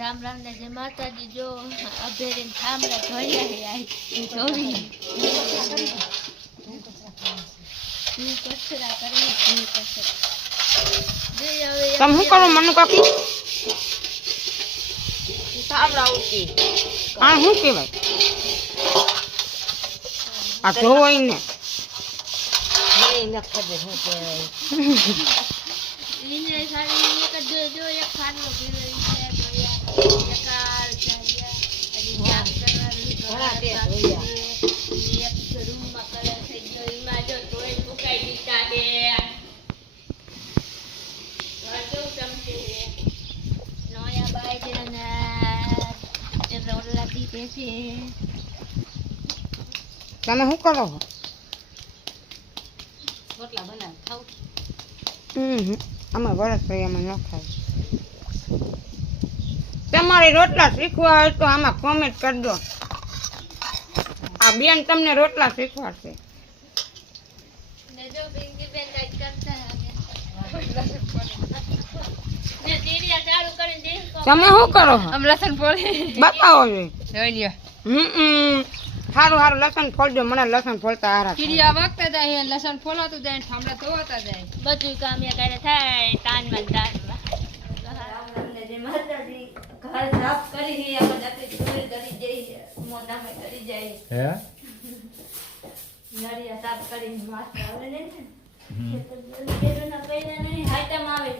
રામ રામ ને જય માતાજી જો અભેરીન થાંભલા ધોળિયા હે આ જોવી હું કચરા કરી હું કચરા દે હવે તમે શું કરો મનુ કાકી થાંભલા ઉકી આ શું કહેવાય આ ધોવાય ને નહીં ન ખબર હું કહેવાય ઇને સારી એક જો એક ખાટલો ભેળો છે ધોયા એકાર ચાલ્યા અને જામ કરવાનું ઘણા તે ધોયા એક રૂમમાં કલર થઈ ગયો એમાં જો ધોઈ સુકાઈ દીધા છે વાંચો ચમચે નોયા બાઈ દેના તે રોટલા દીધે છે તમે શું કરો રોટલા બનાવ ખાવ અમે વરસ એમાં ન ખાય તમારે રોટલા શીખવા હોય તો આમાં કોમેન્ટ કરજો આ બેન તમને રોટલા શીખવાડશે ને જો પિંકી બેન કાઈ કરતા ને તીરિયા ચાલુ કરીને દે તમે શું કરો આમ લસણ ફોડે બતાવો જોઈ જોઈ લ્યો સારું સારું લસણ ફોડજો મને લસણ ફોડતા હારા તીરિયા વાગતા જાય લસણ ફોલાતું જાય ઠામડા ધોવાતા જાય બધું કામ એ કરે થાય તાનમાં તાનમાં માતાજી ઘર સાફ કરી આપણે જાતે ચોરી કરી જઈએ મોઢામાં કરી જાય હે નળિયા સાફ કરીને માથે આવે ને બેરોના પૈડા નહીં હાઈટમ આવે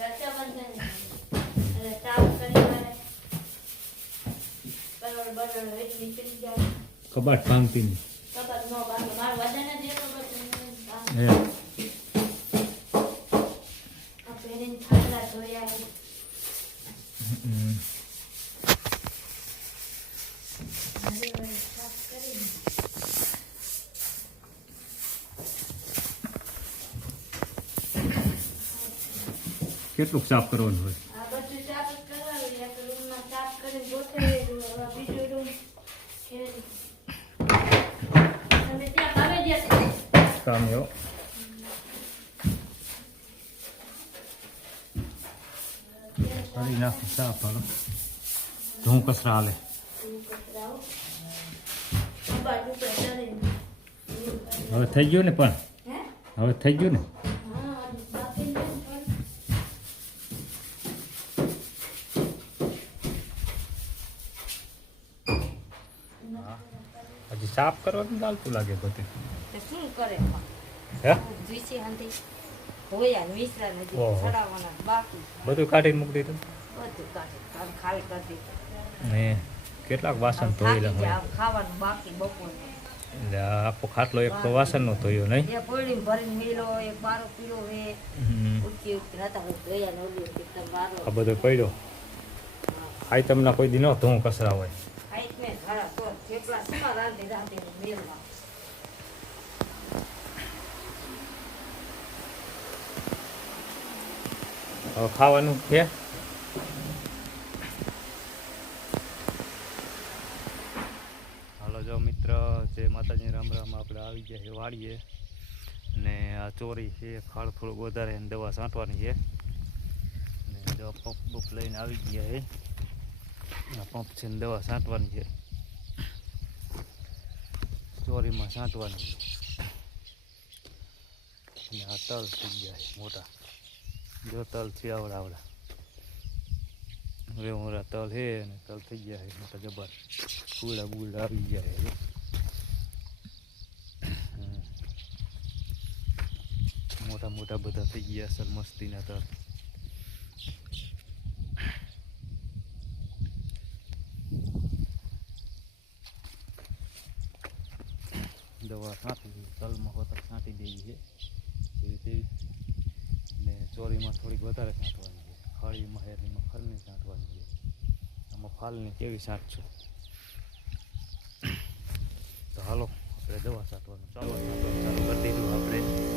રક્ષાબંધન એટલે સાફ કરી મારે બરોબર બરોબર એટલી નીકળી જાય કબાટ ભાંગતી નહીં કબર નો બાંધો મારું વજન જ એટલું બધું હે આ પહેરીને થાંભલા ધોયા કેટલું સાફ કરવાનું હોય આ બધું સાફ જ કરવાનું એક રૂમમાં સાફ કરીને ગોઠવી દીધું હવે બીજો રૂમ છે તમે ત્યાં ભાવે જશે કામ એવો કરી નાખું સાફ હાલો ધૂં કચરા હાલે હવે થઈ ગયું ને પણ હવે થઈ ગયું ને હજી સાફ કરવાનું ચાલતું લાગે બધું શું કરે હે જીસી હંધી હોયા મિશ્રા નદી ઓહો. ચડાવવાના બાકી બધું કાઢીને મૂકી દીધું બધું કાઢી ખાલી કરી દીધું ને કેટલાક વાસણ ધોઈ થાકી હોય જાય ખાવાનું બાકી બપોરનું એટલે આ આખો ખાટલો એક તો વાસણનો ધોયો નહીં એક કોળી ભરીને મેલો એક બારો પીળો હે હમ. ઉચકી ઉચકી નતા હોય ધોયા ને ઓલી એકદમ બારો આ બધો પડ્યો આ તમને કોઈ દી ન ધોં કચરા હોય હાઈટ ને ઘણા તો થેપલા સુમા રાંધી રાંધીને મેલવા હવે ખાવાનું છે હાલો જો મિત્ર જે માતાજી રામ રામ આપણે આવી ગયા છે વાડીએ ને આ ચોરી છે ખાડ થોડુંક વધારે એને દવા છાંટવાની છે ને જો પંપ બુક લઈને આવી ગયા છે આ પંપ છે ને દવા છાંટવાની છે ચોરીમાં છાંટવાની છે ને આ તલ થઈ ગયા છે મોટા જો તલ છે આવડા રેવરા તલ હે ને તલ થઈ ગયા છે મોટા જબર ફૂલા બુલા આવી ગયા છે મોટા મોટા બધા થઈ ગયા અસલ મસ્તીના તલ દવા છાંટી દીધી તલમાં હોતા છાંટી દેવી છે એવી તેવી ને ચોરીમાં થોડીક વધારે છાંટવાની છે ખળીમાં હેરીમાં ખલની છાંટવાની છે આમાં ફાલની કેવી છાંટશું તો હાલો આપણે દવા છાંટવાનું ચાલુ કરી દીધું આપણે